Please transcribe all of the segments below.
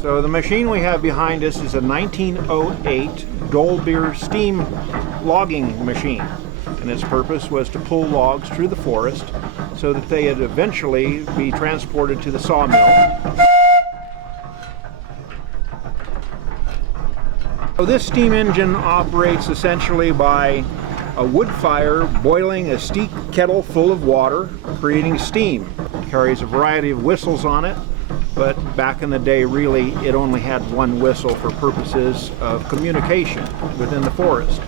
So the machine we have behind us is a 1908 Dolbeer steam logging machine, and its purpose was to pull logs through the forest so that they would eventually be transported to the sawmill. So this steam engine operates essentially by a wood fire boiling a steep kettle full of water, creating steam. It carries a variety of whistles on it, but back in the day, really, it only had one whistle for purposes of communication within the forest.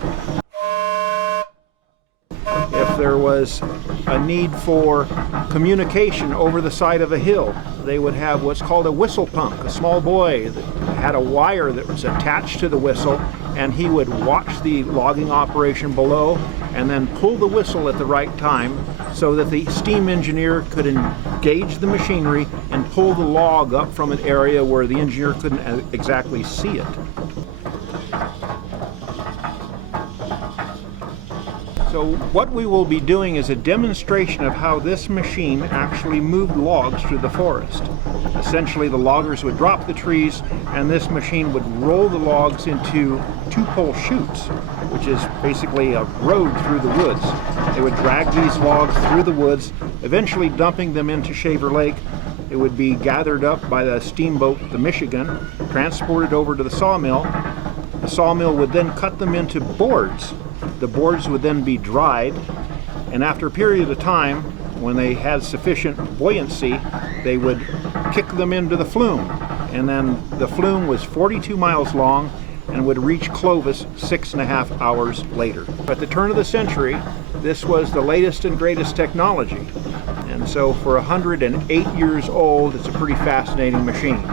If there was a need for communication over the side of a hill, they would have what's called a whistle punk, a small boy that had a wire that was attached to the whistle, and he would watch the logging operation below and then pull the whistle at the right time so that the steam engineer could engage the machinery and pull the log up from an area where the engineer couldn't exactly see it. So what we will be doing is a demonstration of how this machine actually moved logs through the forest. Essentially, the loggers would drop the trees and this machine would roll the logs into two-pole chutes, which is basically a road through the woods. They would drag these logs through the woods, eventually dumping them into Shaver Lake. It would be gathered up by the steamboat, the Michigan, transported over to the sawmill. The sawmill would then cut them into boards. The boards would then be dried, and after a period of time, when they had sufficient buoyancy, they would kick them into the flume. And then the flume was 42 miles long and would reach Clovis 6.5 hours later. At the turn of the century, this was the latest and greatest technology. And so for 108 years old, it's a pretty fascinating machine.